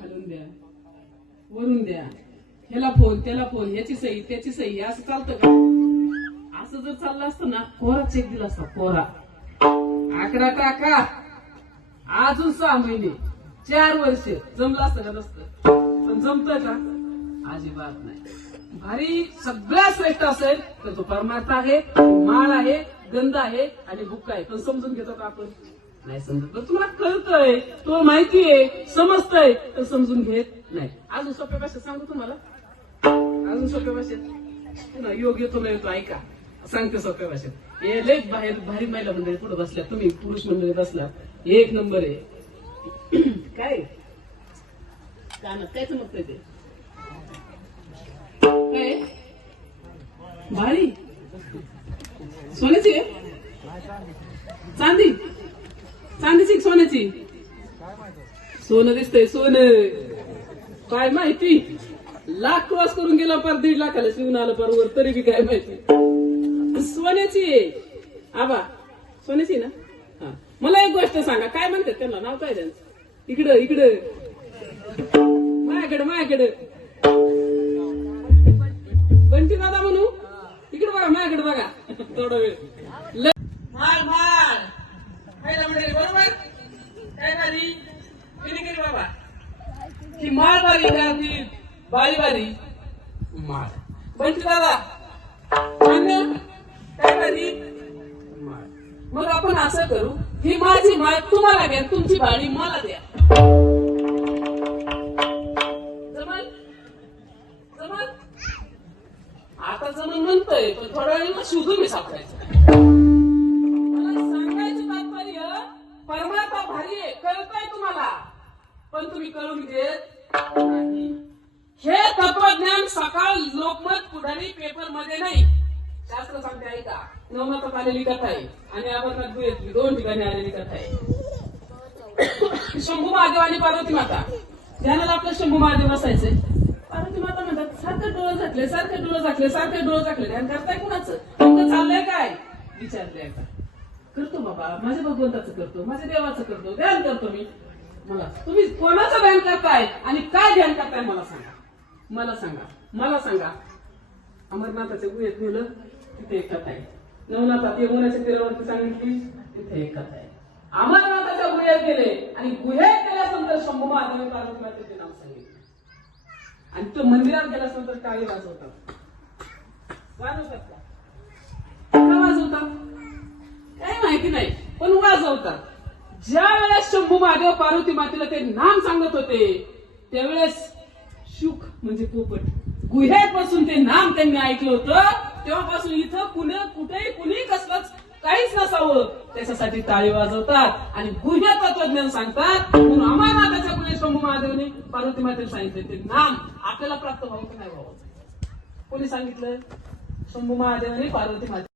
खालून द्या. वरून द्या. ह्याला फोन त्याला फोन ह्याची सही त्याची सही असं चालतं का? असं जर चाललं असतं ना कोरा चेक दिला असता कोरा. अकरा टाका. अजून सहा महिने. चार वर्ष. जमलं असतं का नसतं? पण जमतंय का? अजिबात नाही. भारी सगळ्यात श्रेष्ठ असेल तर तो परमार्थ आहे माळ आहे गंध आहे आणि बुक्का आहे. पण समजून घेतो का आपण? नाही समजत. तर तुम्हाला कळतंय. तुम्हाला माहिती आहे समजतंय. तर समजून घेत नाही. अजून सोप्या भाषेत सांगू तुम्हाला? अजून सोप्या भाषेत? ना योग येतो नाही येतो ऐका. सांगते सोप्या भाषेत. हे लय बाहेर भारी महिला मंडळी पुढे बसल्या. तुम्ही पुरुष मंडळी बसला एक नंबर आहे. काय? कानात काय चमकतंय ते? काय? भारी. सोन्याची चांदी? चांदीची सोन्याची सोनं दिसतंय सोनं. काय माहिती? लाख क्रॉस करून गेला पर दीड लाखाला शिवून आलं पर वर तरी बी काय माहिती. सोन्याची. आबा सोन्याची ना? हा. मला एक गोष्ट सांगा काय म्हणतात त्यांना? नाव काय त्यांचं? इकडं इकडं. माझ्याकडे माझ्याकडे बंटी दादा म्हणू? इकडे बघा माझ्याकडे बघा. थोडा वेळ ल- माल माल पहिला मंडळी बरोबर काय झाली किती केली बाबा ही माळ बारी ती बारी बारी. माळ. बंटी दादा मान्य? काय बारी? माळ. मग आपण असं करू ही माझी माळ तुम्हाला घ्या तुमची बाळी मला द्या. जमल? जमल? आता जमून म्हणतोय पण थोड्या वेळ मग शोधून मी सापडायचं. मला सांगायचं तात्पर्य परमात्मा भारी आहे कळतंय तुम्हाला. पण तुम्ही करून घेत नाही हे तत्वज्ञान सकाळ लोकमत पुढारी पेपरमध्ये नाही. शास्त्र सांगते ऐका. नवमतात आलेली कथा आहे. आणि अमरनाथ दोन ठिकाणी आलेली कथा आहे. शंभू महादेव आणि पार्वती माता. ध्यानाला आपलं शंभू महादेव असायचे पार्वती माता म्हणतात सारखे डोळं झाकले सारखे डोळे झाकले सारखे डोळे झाकले. ध्यान करताय कुणाचं? तुमचं चाललंय काय? विचारले आता. करतो बाबा माझ्या भगवंताचं करतो माझ्या देवाचं करतो ध्यान करतो मी. मला. तुम्ही कोणाचं ध्यान करताय आणि काय ध्यान करताय मला सांगा. मला सांगा. मला सांगा. अमरनाथाच्या गुहेत नेलं तिथे एक कथा आहे. नवनाथात यमुनाच्या तीरावरती सांगितली तिथे एक कथा आहे. अमरनाथाच्या गुहेत गेले आणि गुहेत गेल्यानंतर शंभू महादेव पार्वती तिथे नाव सांगितलं. आणि तो मंदिरात गेल्यानंतर टाळी वाजवतात वाजवतात का? का वाजवतात माहिती नाही पण वाजवतात ज्या वेळेस शंभू महादेव पार्वती मातेला ते नाम सांगत होते त्यावेळेस शुक म्हणजे पोपट गुह्यापासून ते नाम त्यांनी ऐकलं होतं. तेव्हापासून इथं कुणी कुठेही कुणी कसलंच काहीच नसावं. त्याच्यासाठी टाळी वाजवतात आणि गुह्य तत्वज्ञान सांगतात. म्हणून अमरनाथाच्या पुणे शंभू महादेवने पार्वती मातेला सांगितलं ते नाम आपल्याला प्राप्त व्हावं की नाही व्हावं? कोणी सांगितलं? शंभू महादेवाने पार्वती माते